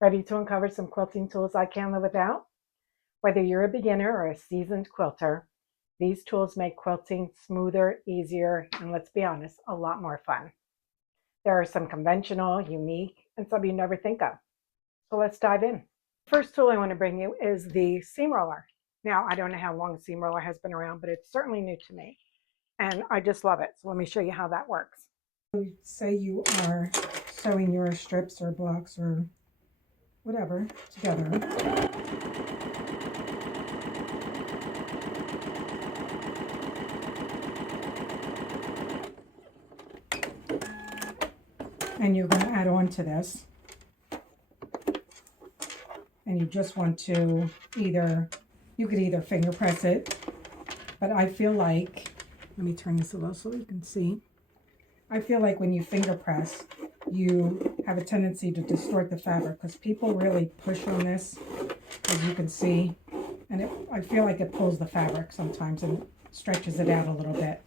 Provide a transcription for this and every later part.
Ready to uncover some quilting tools I can't live without? Whether you're a beginner or a seasoned quilter, these tools make quilting smoother, easier, and let's be honest, a lot more fun. There are some conventional, unique, and some you never think of. So let's dive in. First tool I want to bring you is the seam roller. Now, I don't know how long the seam roller has been around, but it's certainly new to me. And I just love it. So let me show you how that works. Say you are sewing your strips or blocks or whatever together. And you're going to add on to this. And you just want to you could either finger press it, but I feel like, let me turn this a little so you can see. I feel like when you finger press, you have a tendency to distort the fabric because people really push on this, as you can see. And I feel like it pulls the fabric sometimes and stretches it out a little bit.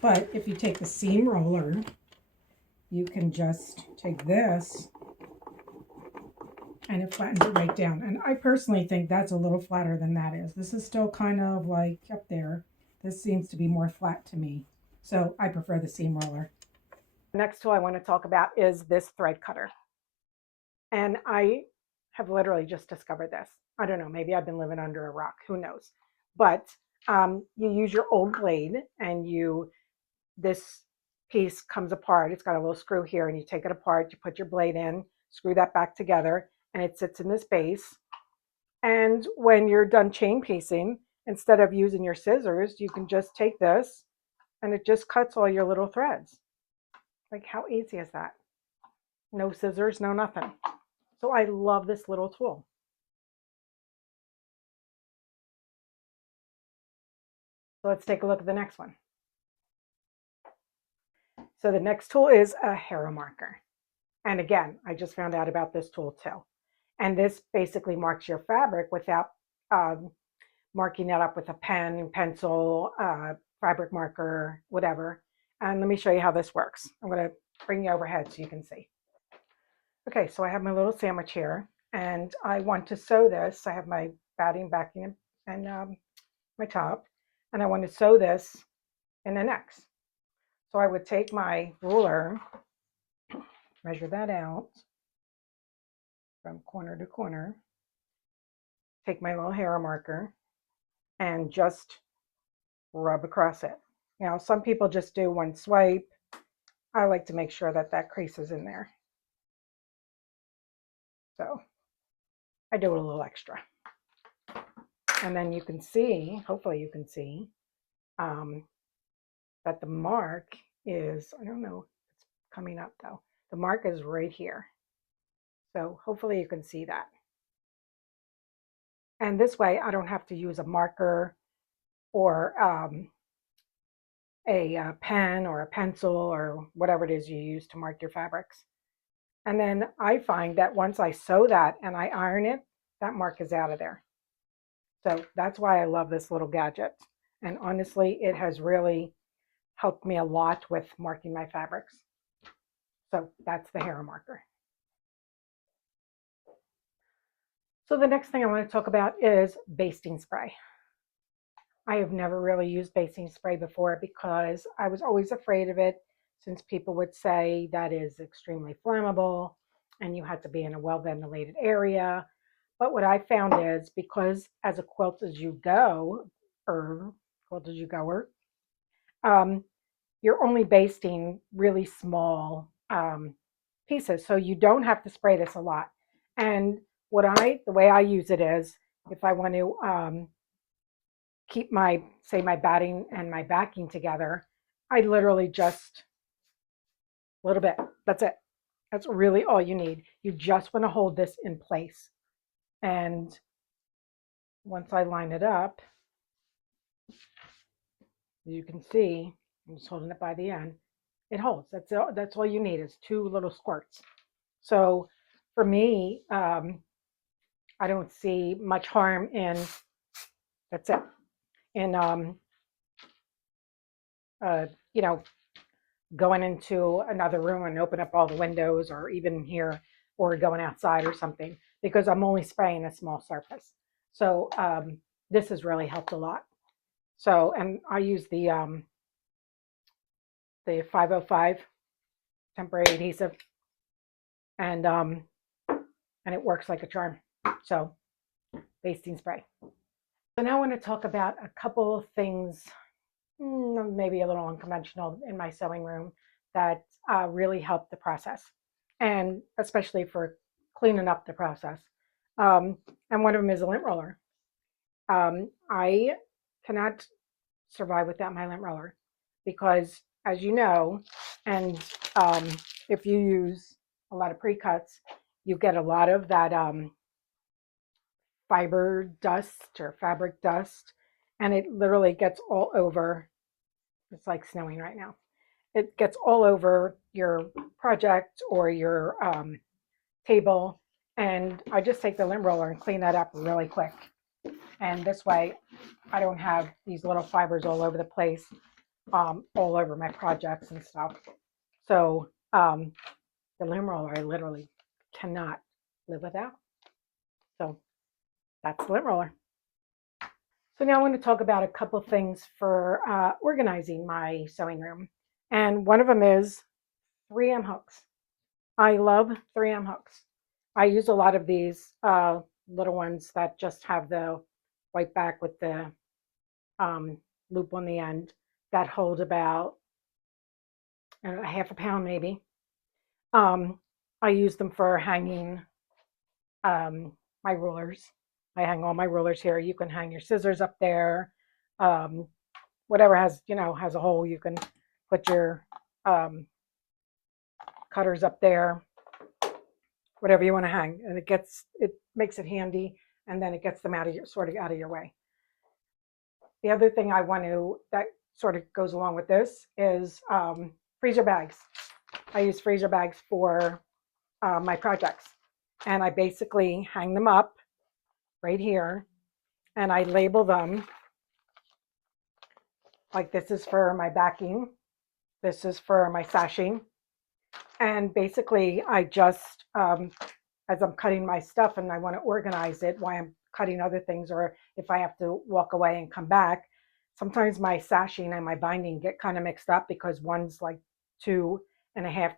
But if you take the seam roller, you can just take this and it flattens it right down. And I personally think that's a little flatter than that is. This is still kind of like up there. This seems to be more flat to me. So I prefer the seam roller. The next tool I want to talk about is this thread cutter. And I have literally just discovered this. I don't know, maybe I've been living under a rock, who knows. But you use your old blade and this piece comes apart. It's got a little screw here and you take it apart, you put your blade in, screw that back together, and it sits in this base. And when you're done chain piecing, instead of using your scissors, you can just take this and it just cuts all your little threads. Like, how easy is that? No scissors, no nothing. So I love this little tool. So let's take a look at the next one. So the next tool is a harrow marker. And again, I just found out about this tool too. And this basically marks your fabric without marking it up with a pen, pencil, fabric marker, whatever. And let me show you how this works. I'm going to bring you overhead so you can see. Okay, so I have my little sandwich here and I want to sew this. I have my batting, backing, and my top, and I want to sew this in the necks. So I would take my ruler, measure that out from corner to corner, take my little harrow marker, and just rub across it. Now, some people just do one swipe. I like to make sure that that crease is in there. So I do a little extra. And then you can see, hopefully you can see, that the mark is, I don't know, it's coming up though. The mark is right here. So hopefully you can see that. And this way I don't have to use a marker or a pen or a pencil or whatever it is you use to mark your fabrics. And then I find that once I sew that and I iron it, that mark is out of there. So that's why I love this little gadget. And honestly, it has really helped me a lot with marking my fabrics. So that's the harrow marker. So the next thing I want to talk about is basting spray. I have never really used basting spray before because I was always afraid of it, since people would say that is extremely flammable and you had to be in a well-ventilated area. But what I found is, because as a quilt as you go, or quilt as you goer, you're only basting really small pieces, so you don't have to spray this a lot. And the way I use it is, if I want to keep my batting and my backing together, I literally just a little bit. That's it. That's really all you need. You just want to hold this in place. And once I line it up, you can see, I'm just holding it by the end. It holds. That's all you need is two little squirts. So for me, I don't see much harm in, that's it, in you know, going into another room and open up all the windows, or even here or going outside or something, because I'm only spraying a small surface. So this has really helped a lot. So, and I use the 505 temporary adhesive, and it works like a charm. So, basting spray. So now I want to talk about a couple of things, maybe a little unconventional in my sewing room, that really help the process, and especially for cleaning up the process. And one of them is a lint roller. I cannot survive without my lint roller because, as you know, and um, if you use a lot of pre-cuts, you get a lot of that fiber dust or fabric dust, and it literally gets all over. It's like snowing right now. It gets all over your project or your table, and I just take the lint roller and clean that up really quick. And this way, I don't have these little fibers all over the place, all over my projects and stuff. So the lint roller, I literally cannot live without. So that's the lint roller. So now I want to talk about a couple things for organizing my sewing room. And one of them is 3M hooks. I love 3M hooks. I use a lot of these little ones that just have the white back with the loop on the end that hold about a half a pound maybe. I use them for hanging my rulers. I hang all my rulers here. You can hang your scissors up there. Um, Whatever has, has a hole, you can put your cutters up there, whatever you want to hang. And it makes it handy, and then it gets them sort of out of your way. The other thing that sort of goes along with this is freezer bags. I use freezer bags for my projects, and I basically hang them up right here, and I label them like this is for my backing, this is for my sashing, and basically I just as I'm cutting my stuff and I want to organize it while I'm cutting other things, or if I have to walk away and come back, sometimes my sashing and my binding get kind of mixed up because one's like 2.5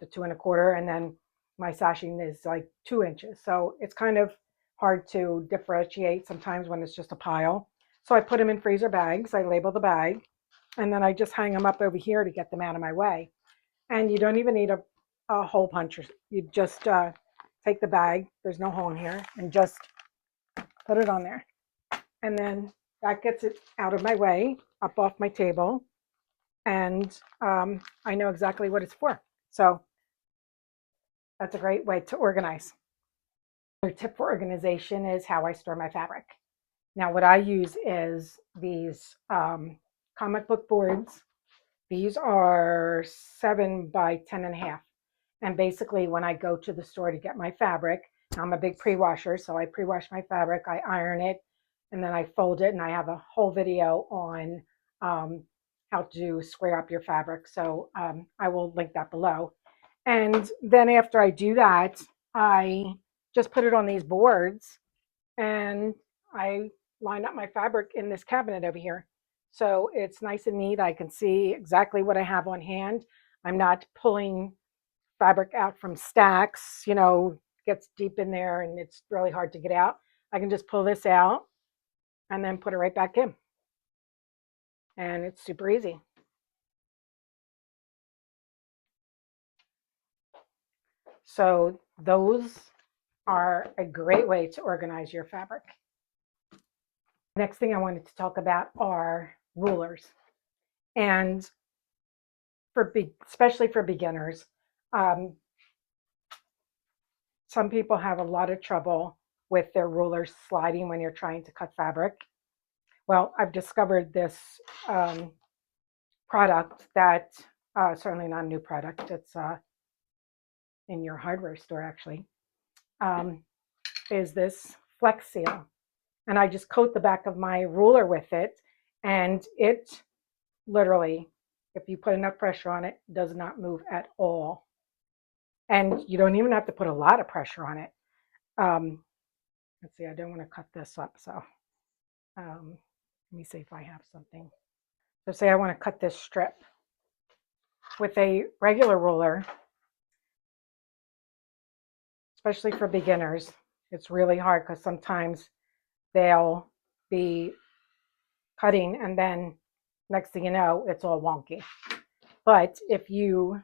to 2.25, and then my sashing is like 2 inches. So it's kind of hard to differentiate sometimes when it's just a pile. So I put them in freezer bags, I label the bag, and then I just hang them up over here to get them out of my way. And you don't even need a hole puncher. You just take the bag, there's no hole in here, and just put it on there. And then that gets it out of my way, up off my table, and I know exactly what it's for. So that's a great way to organize. Another tip for organization is how I store my fabric. Now, what I use is these comic book boards. These are 7 by 10.5. And basically, when I go to the store to get my fabric, I'm a big pre-washer, so I pre-wash my fabric, I iron it, and then I fold it, and I have a whole video on how to square up your fabric. So I will link that below. And then after I do that, I just put it on these boards, and I line up my fabric in this cabinet over here. So it's nice and neat. I can see exactly what I have on hand. I'm not pulling fabric out from stacks, gets deep in there and it's really hard to get out. I can just pull this out and then put it right back in. And it's super easy. So those are a great way to organize your fabric. Next thing I wanted to talk about are rulers. And especially for beginners, some people have a lot of trouble with their rulers sliding when you're trying to cut fabric. Well, I've discovered this product that certainly not a new product. It's in your hardware store actually. Is this Flex Seal, and I just coat the back of my ruler with it, and it literally, if you put enough pressure on it, does not move at all. And you don't even have to put a lot of pressure on it. Let's see, I don't want to cut this up, so let me see if I have something. So say I want to cut this strip with a regular ruler, especially for beginners. It's really hard because sometimes they'll be cutting and then next thing you know, it's all wonky. But if you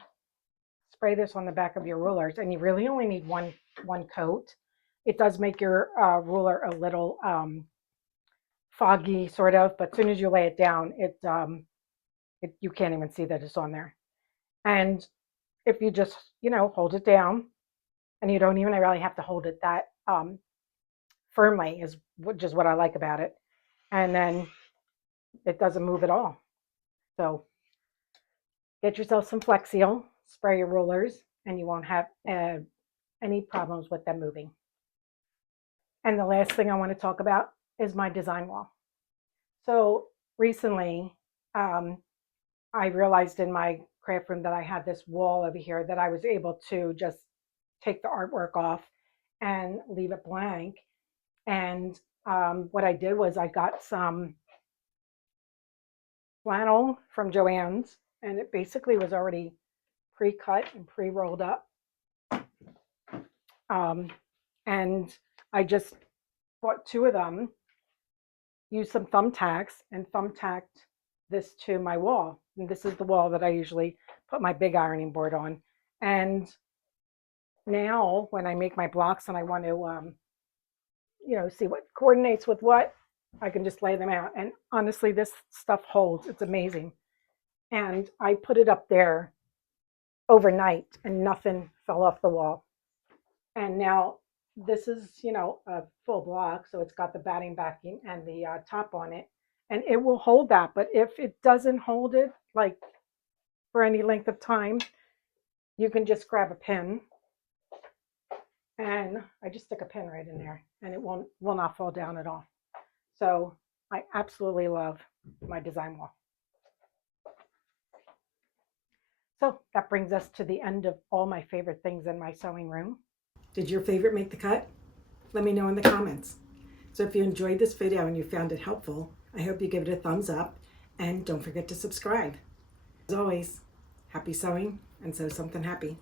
spray this on the back of your rulers, and you really only need one coat, it does make your ruler a little foggy, sort of. But as soon as you lay it down, you can't even see that it's on there. And if you just hold it down, and you don't even really have to hold it that firmly, is just what I like about it. And then it doesn't move at all. So get yourself some Flex Seal, spray your rulers, and you won't have any problems with them moving. And the last thing I want to talk about is my design wall. So recently, I realized in my craft room that I had this wall over here that I was able to just take the artwork off and leave it blank. And what I did was I got some flannel from Joann's, and it basically was already pre-cut and pre-rolled up. And I just bought 2 of them, used some thumbtacks, and thumbtacked this to my wall. And this is the wall that I usually put my big ironing board on. And now when I make my blocks and I want to, see what coordinates with what, I can just lay them out. And honestly, this stuff holds. It's amazing. And I put it up there overnight and nothing fell off the wall. And now this is, a full block. So it's got the batting backing and the top on it. And it will hold that. But if it doesn't hold it, like for any length of time, you can just grab a pin. And I just stick a pin right in there and it will not fall down at all. So I absolutely love my design wall. So that brings us to the end of all my favorite things in my sewing room. Did your favorite make the cut? Let me know in the comments. So if you enjoyed this video and you found it helpful, I hope you give it a thumbs up and don't forget to subscribe. As always, happy sewing and sew something happy.